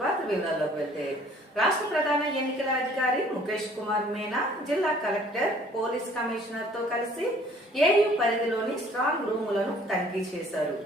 వార్త వివరాల్లోకి వెళ్తే రాష్ట్ర ప్రధాన ఎన్నికల అధికారి ముఖేష్ కుమార్ మీనా జిల్లా కలెక్టర్ పోలీస్ కమిషనర్ తో కలిసి ఏయూ పరిధిలోని స్ట్రాంగ్ రూములను తనిఖీ చేశారు.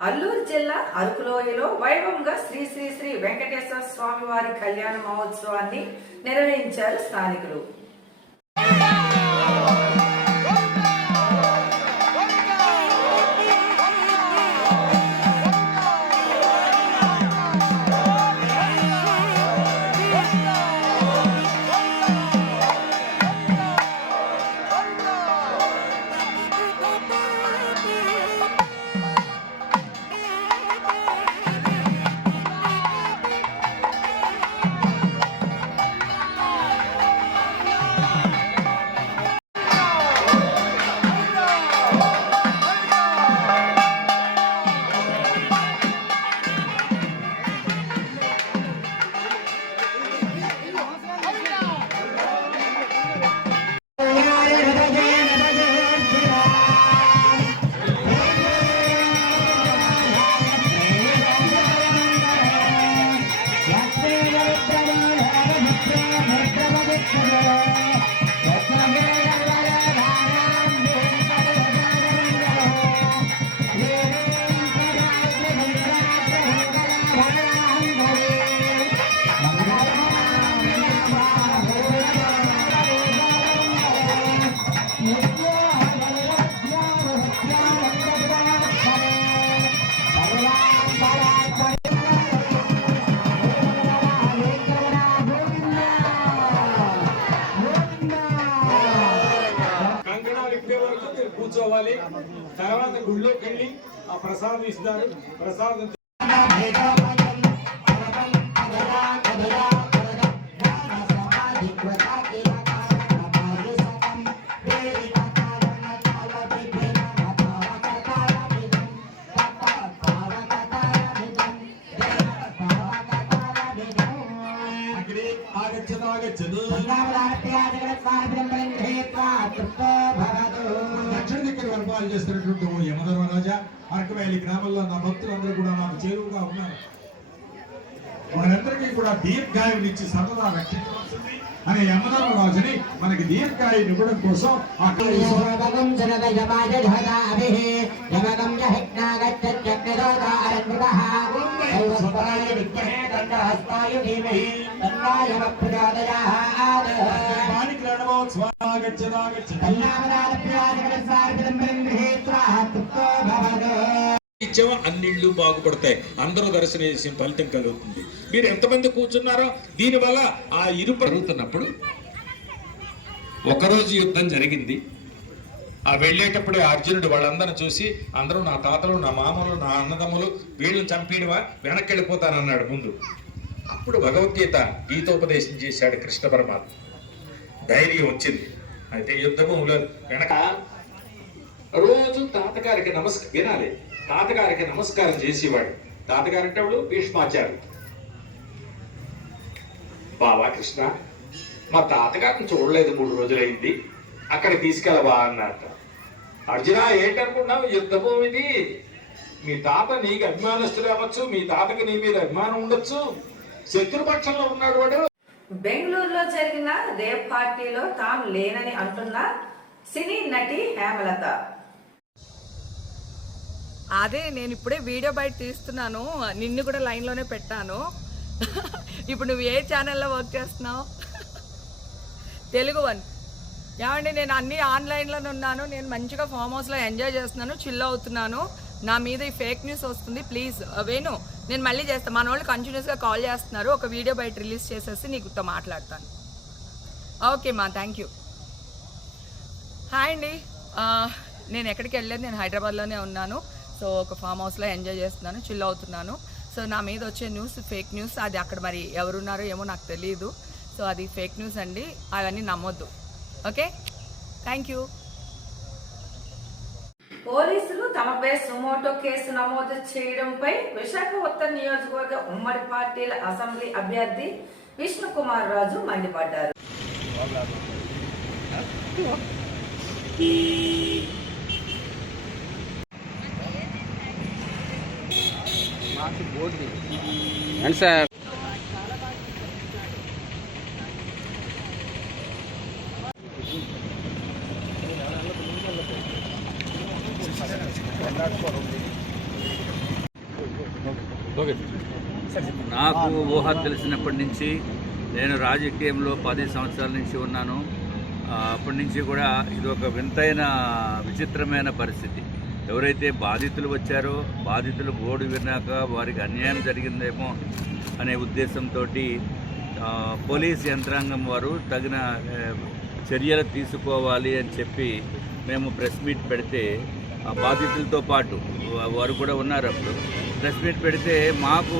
అల్లూరు జిల్లా అరకులోయలో వైభవంగా శ్రీ శ్రీ శ్రీ వెంకటేశ్వర స్వామి వారి కళ్యాణ మహోత్సవాన్ని నిర్వహించారు స్థానికులు. కూర్చోవాలి. తర్వాత గుళ్ళోకి వెళ్ళి ఆ ప్రసాదం ఇస్తారు. ప్రసాదం దక్షిణ దిక్కున పరిపాలన చేస్తున్నటువంటి యమధర్మరాజా, అరకవేలి గ్రామంలో నా భక్తులందరూ కూడా నాకు చేరువుగా ఉన్నారు. వారందరికీ కూడా దీర్ఘాయువునిచ్చి సర్వదా రక్షించవలసింది. అనే యమధర్మరాజుని మనకి దీర్ఘాయుని ఇవ్వడం కోసం అక్కడ ఇచ్చామో అన్నిళ్ళు బాగుపడతాయి, అందరూ దర్శనం చేసిన ఫలితం కలుగుతుంది. మీరు ఎంతమంది కూర్చున్నారో దీనివల్ల ఆ ఇరు జరుగుతున్నప్పుడు ఒకరోజు యుద్ధం జరిగింది. ఆ వెళ్ళేటప్పుడే అర్జునుడు వాళ్ళందరిని చూసి, అందరూ నా తాతలు, నా మామలు, నా అన్నదమ్ములు, వీళ్ళని చంపేయడమా, వెనక్కి వెళ్ళిపోతానన్నాడు ముందు. అప్పుడు భగవద్గీత గీతోపదేశం చేశాడు కృష్ణ పరమాత్మ. ధైర్యం వచ్చింది. అయితే యుద్ధభూమిలో వెనక రోజు తాతగారికి వినాలి, తాతగారికి నమస్కారం చేసేవాడు. తాతగారు అంటే వాడు భీష్మాచార్యుడు. బావా కృష్ణ, మా తాతగారిని చూడలేదు, 3 రోజులైంది, అక్కడికి తీసుకెళ్ళవా అన్నట్ట. అర్జున, ఏంటనుకున్నావు, యుద్ధభూమిది. మీ తాత నీకు అభిమానస్తులు అవ్వచ్చు, మీ తాతకి నీ మీద అభిమానం ఉండొచ్చు, శత్రుపక్షంలో ఉన్నాడు వాడు. బెంగళూరులో జరిగిన రేప్ పార్టీలో తాను లేనని అంటున్న సినీ నటి హేమలత. అదే నేను ఇప్పుడే వీడియో బయట తీస్తున్నాను, నిన్ను కూడా లైన్లోనే పెట్టాను. ఇప్పుడు నువ్వు ఏ ఛానల్లో వర్క్ చేస్తున్నావు? తెలుగు వన్. ఏమండి, నేను అన్నీ ఆన్లైన్లోనే ఉన్నాను, నేను మంచిగా ఫామ్ హౌస్లో ఎంజాయ్ చేస్తున్నాను, చిల్ అవుతున్నాను. నా మీద ఈ ఫేక్ న్యూస్ వస్తుంది, ప్లీజ్ వేణు, నేను మళ్ళీ చేస్తాను. మన వాళ్ళు కంటిన్యూస్గా కాల్ చేస్తున్నారు, ఒక వీడియో బయట రిలీజ్ చేసేసి నీకుతో మాట్లాడతాను. ఓకే మా, థ్యాంక్ యూ. హాయ్ అండి, నేను ఎక్కడికి వెళ్ళలేదు, నేను హైదరాబాద్లోనే ఉన్నాను. సో ఒక ఫామ్ హౌస్లో ఎంజాయ్ చేస్తున్నాను, చిల్ అవుతున్నాను. సో నా మీద వచ్చే న్యూస్ ఫేక్ న్యూస్, అది అక్కడ మరి ఎవరున్నారో ఏమో నాకు తెలియదు. సో అది ఫేక్ న్యూస్ అండి, అవన్నీ నమ్మొద్దు. Okay, thank you. పోలీసులు తమపై సుమోటో కేసు నమోదు చేయడంపై విశాఖ ఉత్తర నియోజకవర్గ ఉమ్మడి పార్టీల అసెంబ్లీ అభ్యర్థి విష్ణుకుమార్ రాజు మండిపడ్డారు. సార్ నాకు ఊహ తెలిసినప్పటి నుంచి నేను రాజకీయంలో 10 సంవత్సరాల నుంచి ఉన్నాను. అప్పటి నుంచి కూడా ఇది ఒక వింతైన విచిత్రమైన పరిస్థితి. ఎవరైతే బాధితులు వచ్చారో, బాధితులు గోడు విన్నాక వారికి అన్యాయం జరిగిందేమో అనే ఉద్దేశంతో పోలీస్ యంత్రాంగం వారు తగిన చర్యలు తీసుకోవాలి అని చెప్పి మేము ప్రెస్ మీట్ పెడితే, బాధితులతో పాటు వారు కూడా ఉన్నారు. అప్పుడు ప్రెస్ మీట్ పెడితే మాకు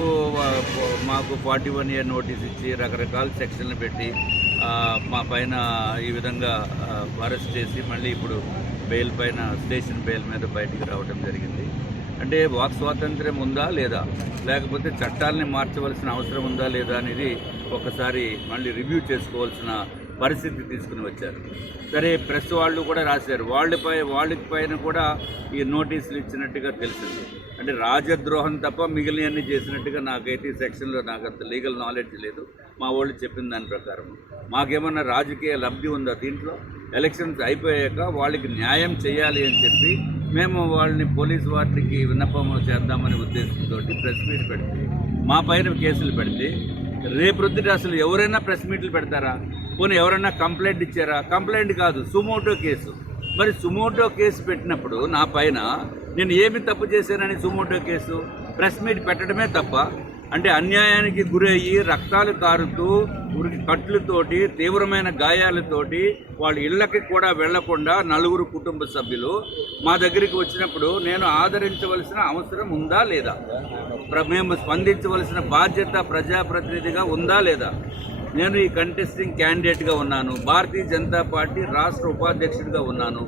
41 ఇయర్ నోటీస్ ఇచ్చి రకరకాల సెక్షన్లు పెట్టి మా పైన ఈ విధంగా అరెస్ట్ చేసి మళ్ళీ ఇప్పుడు బెయిల్ పైన, స్టేషన్ బెయిల్ మీద బయటికి రావడం జరిగింది. అంటే వాక్ స్వాతంత్ర్యం ఉందా లేదా, లేకపోతే చట్టాలని మార్చవలసిన అవసరం ఉందా లేదా అనేది ఒకసారి మళ్ళీ రివ్యూ చేసుకోవాల్సిన పరిస్థితి తీసుకుని వచ్చారు. సరే, ప్రెస్ వాళ్ళు కూడా రాశారు, వాళ్ళకి పైన కూడా ఈ నోటీసులు ఇచ్చినట్టుగా తెలిసింది. అంటే రాజద్రోహం తప్ప మిగిలినవన్నీ చేసినట్టుగా నాకైతే ఈ సెక్షన్లో నాకు అంత లీగల్ నాలెడ్జ్ లేదు. మా వాళ్ళు చెప్పిన దాని ప్రకారం మాకేమన్నా రాజకీయ లబ్ధి ఉందా దీంట్లో? ఎలక్షన్స్ అయిపోయాక వాళ్ళకి న్యాయం చేయాలి అని చెప్పి మేము వాళ్ళని పోలీసు వారికి విన్నపం చేద్దామనే ఉద్దేశంతో ప్రెస్ మీట్ పెడితే, మా పైన కేసులు పెడితే, రేపొద్దుట అసలు ఎవరైనా ప్రెస్ మీట్లు పెడతారా? పోనీ ఎవరైనా కంప్లైంట్ ఇచ్చారా? కంప్లైంట్ కాదు, సుమోటో కేసు. మరి సుమోటో కేసు పెట్టినప్పుడు నా పైన నేను ఏమి తప్పు చేశానని సుమోటో కేసు? ప్రెస్ మీట్ పెట్టడమే తప్ప? అంటే అన్యాయానికి గురయ్యి రక్తాలు కారుతూ ఉరికి కట్లతోటి తీవ్రమైన గాయాలతోటి వాళ్ళ ఇళ్లకి కూడా వెళ్లకుండా 4 కుటుంబ సభ్యులు మా దగ్గరికి వచ్చినప్పుడు నేను ఆదరించవలసిన అవసరం ఉందా లేదా? మేము స్పందించవలసిన బాధ్యత ప్రజాప్రతినిధిగా ఉందా లేదా? నేను ఈ కంటెస్టింగ్ క్యాండిడేట్గా ఉన్నాను, భారతీయ జనతా పార్టీ రాష్ట్ర ఉపాధ్యక్షుడిగా ఉన్నాను,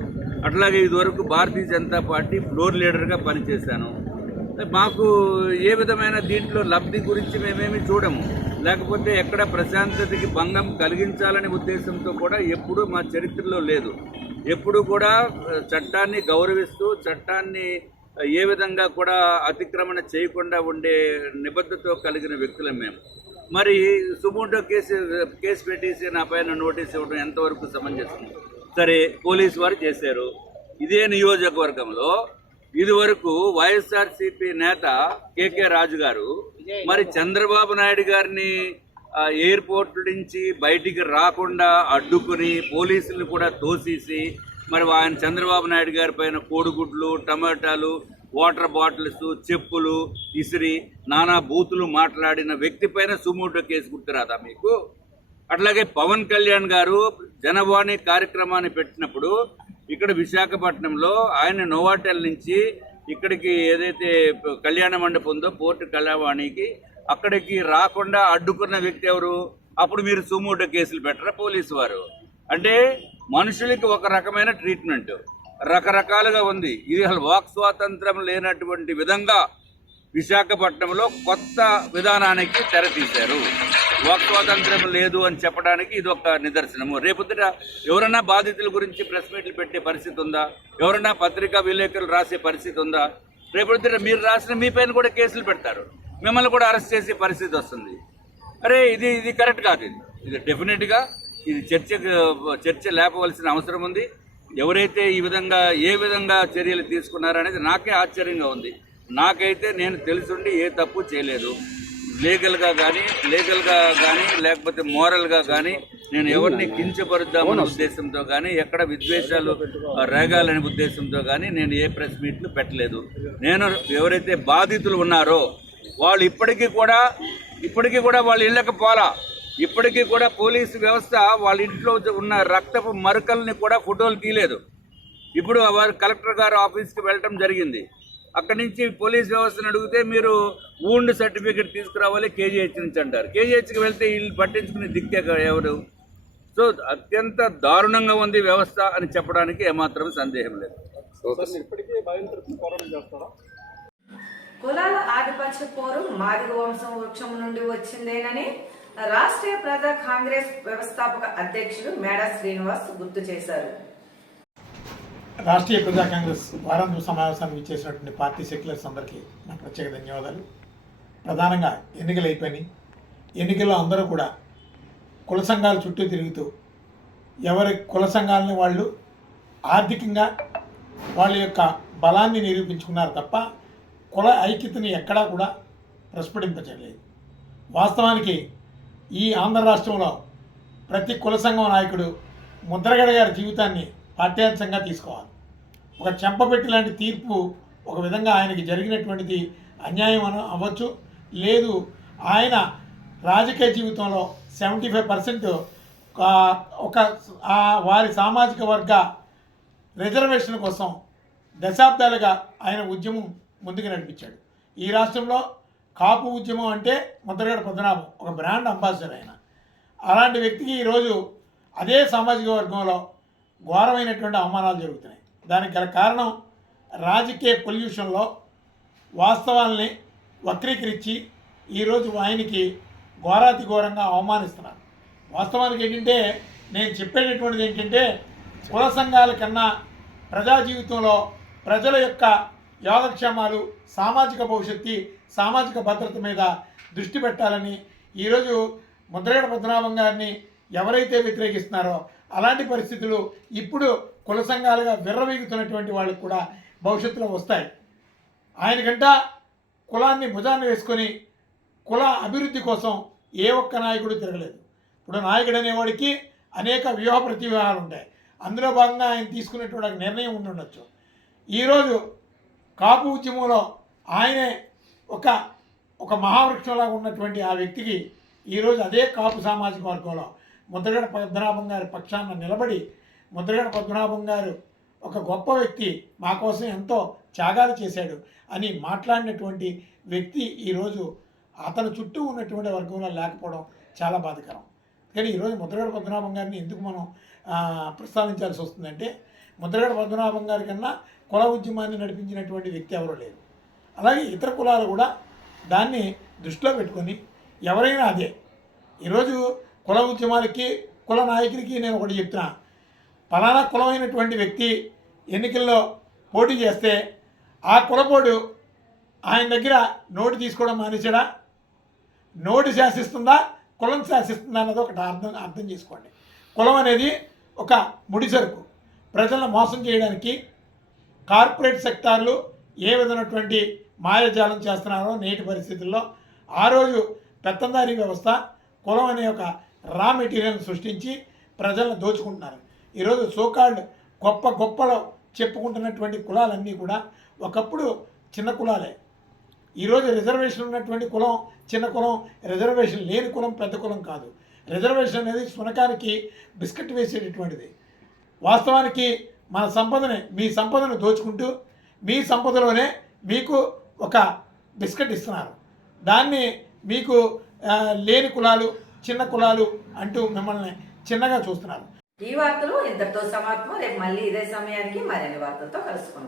అట్లాగే ఇదివరకు భారతీయ జనతా పార్టీ ఫ్లోర్ లీడర్గా పనిచేశాను. మాకు ఏ విధమైన దీంట్లో లబ్ధి గురించి మేమేమి చూడము. లేకపోతే ఎక్కడ ప్రశాంతతకి భంగం కలిగించాలనే ఉద్దేశంతో కూడా ఎప్పుడూ మా చరిత్రలో లేదు. ఎప్పుడు కూడా చట్టాన్ని గౌరవిస్తూ, చట్టాన్ని ఏ విధంగా కూడా అతిక్రమణ చేయకుండా ఉండే నిబద్ధతతో కలిగిన వ్యక్తులం మేము. మరి సుమోటో కేసు పెట్టేసి నా పైన నోటీస్ ఇవ్వడం ఎంతవరకు సమంజసం? సరే, పోలీసు వారు చేశారు. ఇదే నియోజకవర్గంలో ఇదివరకు వైఎస్ఆర్సీపీ నేత కేకే రాజు గారు మరి చంద్రబాబు నాయుడు గారిని ఎయిర్పోర్ట్ నుంచి బయటికి రాకుండా అడ్డుకుని పోలీసులు కూడా తోసేసి మరి ఆయన చంద్రబాబు నాయుడు గారి పైన కోడిగుడ్లు, టమాటాలు, వాటర్ బాటిల్స్, చెప్పులు ఇసిరి నానా బూతులు మాట్లాడిన వ్యక్తి పైన సుమోటో కేసు గుర్తురాదా మీకు? అట్లాగే పవన్ కళ్యాణ్ గారు జనవాణి కార్యక్రమాన్ని పెట్టినప్పుడు ఇక్కడ విశాఖపట్నంలో ఆయన నోవాటెల్ నుంచి ఇక్కడికి ఏదైతే కళ్యాణ మండపం ఉందో పోర్టు కళ్యాణవాణికి అక్కడికి రాకుండా అడ్డుకున్న వ్యక్తి ఎవరు? అప్పుడు మీరు సుమోటో కేసులు పెట్టరా పోలీసు వారు? అంటే మనుషులకి ఒక రకమైన ట్రీట్మెంట్ రకరకాలుగా ఉంది. ఇది అసలు వాక్ స్వాతంత్రం లేనటువంటి విధంగా విశాఖపట్నంలో కొత్త విధానానికి తెరతీశారు. వాక్ స్వాతంత్రం లేదు అని చెప్పడానికి ఇది ఒక నిదర్శనము. రేపొద్దుట ఎవరన్నా బాధితుల గురించి ప్రెస్ మీట్లు పెట్టే పరిస్థితి ఉందా? ఎవరన్నా పత్రికా విలేకరులు రాసే పరిస్థితి ఉందా? రేపొద్దుట మీరు రాసిన మీ పైన కూడా కేసులు పెడతారు, మిమ్మల్ని కూడా అరెస్ట్ చేసే పరిస్థితి వస్తుంది. అరే ఇది కరెక్ట్ కాదు. ఇది డెఫినెట్గా ఇది చర్చ లేపవలసిన అవసరం ఉంది. ఎవరైతే ఈ విధంగా ఏ విధంగా చర్యలు తీసుకున్నారనేది నాకే ఆశ్చర్యంగా ఉంది. నాకైతే నేను తెలుసుండి ఏ తప్పు చేయలేదు. లీగల్గా కానీ లేకపోతే మోరల్గా కానీ నేను ఎవరిని కించపరుద్దామనే ఉద్దేశంతో కానీ ఎక్కడ విద్వేషాలు రేగాలనే ఉద్దేశంతో కానీ నేను ఏ ప్రెస్ మీట్లు పెట్టలేదు. నేను ఎవరైతే బాధితులు ఉన్నారో వాళ్ళు ఇప్పటికీ కూడా వాళ్ళ ఇళ్ళకి పోలా. ఇప్పటికీ కూడా పోలీసు వ్యవస్థ వాళ్ళ ఇంట్లో ఉన్న రక్తపు మరకల్ని కూడా ఫోటోలు తీయలేదు. ఇప్పుడు వారు కలెక్టర్ గారు ఆఫీస్కి వెళ్ళటం జరిగింది. అక్కడి నుంచి పోలీస్ వ్యవస్థను అడిగితే మీరు వూండ్ సర్టిఫికేట్ తీసుకురావాలి కేజీహెచ్ నుంచి అంటారు. కేజీహెచ్కి వెళ్తే వీళ్ళు పట్టించుకునే దిక్కే ఎవరు? సో అత్యంత దారుణంగా ఉంది వ్యవస్థ అని చెప్పడానికి ఏమాత్రం సందేహం లేదు. కులాల ఆధిపత్య పోరు మాదిగ వంశం వృక్షం నుండి వచ్చిందేనని రాష్ట్రీయ ప్రజా కాంగ్రెస్ వ్యవస్థాపక అధ్యక్షుడు మేడా శ్రీనివాస్ గుర్తు చేశారు. రాష్ట్రీయ ప్రజా కాంగ్రెస్ వారాంతపు సమావేశానికి ఇచ్చేసినటువంటి పార్టీ సెక్యులర్స్ అందరికీ నా ప్రత్యేక ధన్యవాదాలు. ప్రధానంగా ఎన్నికలు అయిపోయినాయి. ఎన్నికల్లో అందరూ కూడా కుల సంఘాల చుట్టూ తిరుగుతూ ఎవరి కుల సంఘాలని వాళ్ళు ఆర్థికంగా వాళ్ళ యొక్క బలాన్ని నిరూపించుకున్నారు తప్ప కుల ఐక్యతని ఎక్కడా కూడా ప్రస్ఫుటింపచేయలేదు. వాస్తవానికి ఈ ఆంధ్ర రాష్ట్రంలో ప్రతి కుల సంఘం నాయకుడు ముద్రగడ గారి జీవితాన్ని పాఠ్యాంశంగా తీసుకోవాలి. ఒక చెంపపెట్టి లాంటి తీర్పు ఒక విధంగా ఆయనకి జరిగినటువంటిది అన్యాయం అవ్వచ్చు. లేదు, ఆయన రాజకీయ జీవితంలో 75% వారి సామాజిక వర్గ రిజర్వేషన్ కోసం దశాబ్దాలుగా ఆయన ఉద్యమం ముందుకు నడిపించాడు. ఈ రాష్ట్రంలో కాపు ఉద్యమం అంటే ముద్రగడ పద్మనాభం ఒక బ్రాండ్ అంబాసిడర్ ఆయన. అలాంటి వ్యక్తికి ఈరోజు అదే సామాజిక వర్గంలో ఘోరమైనటువంటి అవమానాలు జరుగుతున్నాయి. దానికి గల కారణం రాజకీయ పొల్యూషన్లో వాస్తవాల్ని వక్రీకరించి ఈరోజు ఆయనకి ఘోరాతి ఘోరంగా అవమానిస్తున్నారు. వాస్తవానికి ఏంటంటే నేను చెప్పేటటువంటిది ఏంటంటే కుల సంఘాల కన్నా ప్రజా జీవితంలో ప్రజల యొక్క యోగక్షేమాలు, సామాజిక భవిష్యత్తు, సామాజిక భద్రత మీద దృష్టి పెట్టాలని ఈరోజు ముద్రగడ పద్మనాభం గారిని ఎవరైతే వ్యతిరేకిస్తున్నారో అలాంటి పరిస్థితులు ఇప్పుడు కుల సంఘాలుగా విర్రవీగుతున్నటువంటి వాళ్ళకు కూడా భవిష్యత్తులో వస్తాయి. ఆయనకంట కులాన్ని భుజాన్ని వేసుకొని కుల అభివృద్ధి కోసం ఏ ఒక్క నాయకుడు తిరగలేదు. ఇప్పుడు నాయకుడు అనేవాడికి అనేక వ్యూహ ప్రతివ్యూహాలు ఉంటాయి. అందులో భాగంగా ఆయన తీసుకున్నటువంటి ఒక నిర్ణయం ఉండొచ్చు. ఈరోజు కాపు ఉద్యమంలో ఆయనే ఒక మహావృక్షంలాగా ఉన్నటువంటి ఆ వ్యక్తికి ఈరోజు అదే కాపు సామాజిక వర్గంలో ముద్రగడ పద్మనాభం గారి పక్షాన నిలబడి ముద్రగడ పద్మనాభం గారు ఒక గొప్ప వ్యక్తి, మా కోసం ఎంతో త్యాగాలు చేశాడు అని మాట్లాడినటువంటి వ్యక్తి ఈరోజు అతని చుట్టూ ఉన్నటువంటి వర్గంలో లేకపోవడం చాలా బాధాకరం. కానీ ఈరోజు ముద్రగడ పద్మనాభం గారిని ఎందుకు మనం ప్రస్తావించాల్సి వస్తుందంటే ముద్రగడ పద్మనాభం గారి కన్నా కుల ఉద్యమాన్ని నడిపించినటువంటి వ్యక్తి ఎవరూ లేరు. అలాగే ఇతర కులాలు కూడా దాన్ని దృష్టిలో పెట్టుకొని ఎవరైనా అదే. ఈరోజు కుల ఉద్యమాలకి కుల నాయకుడికి నేను ఒకటి చెప్తున్నా, ఫలానా కులమైనటువంటి వ్యక్తి ఎన్నికల్లో పోటీ చేస్తే ఆ కులపోడు ఆయన దగ్గర నోటు తీసుకోవడం మానేసాడా? నోటి శాసిస్తుందా కులం శాసిస్తుందా అన్నది ఒకటి అర్థం చేసుకోండి. కులం అనేది ఒక ముడిసరుకు. ప్రజలను మోసం చేయడానికి కార్పొరేట్ సెక్టార్లు ఏ విధమైనటువంటి మాయాజాలం చేస్తున్నారో నేటి పరిస్థితుల్లో ఆ రోజు పెత్తందారీ వ్యవస్థ కులం అనే ఒక రా మెటీరియల్ని సృష్టించి ప్రజలను దోచుకుంటున్నారు. ఈరోజు సోకాల్డ్ గొప్పలో చెప్పుకుంటున్నటువంటి కులాలన్నీ కూడా ఒకప్పుడు చిన్న కులాలే. ఈరోజు రిజర్వేషన్ ఉన్నటువంటి కులం చిన్న కులం, రిజర్వేషన్ లేని కులం పెద్ద కులం కాదు. రిజర్వేషన్ అనేది సునకానికి బిస్కెట్ వేసేటటువంటిది. వాస్తవానికి మన సంపదని, మీ సంపదను దోచుకుంటూ మీ సంపదలోనే మీకు ఒక బిస్కెట్ ఇస్తున్నారు. దాన్ని మీకు లేని కులాలు, చిన్న కులాలు అంటూ మిమ్మల్ని చిన్నగా చూస్తున్నారు. ఈ వార్తలు ఇంతటితో సమాప్తం. రేపు మళ్ళీ ఇదే సమయానికి మరిన్ని వార్తలతో కలుసుకుందాం.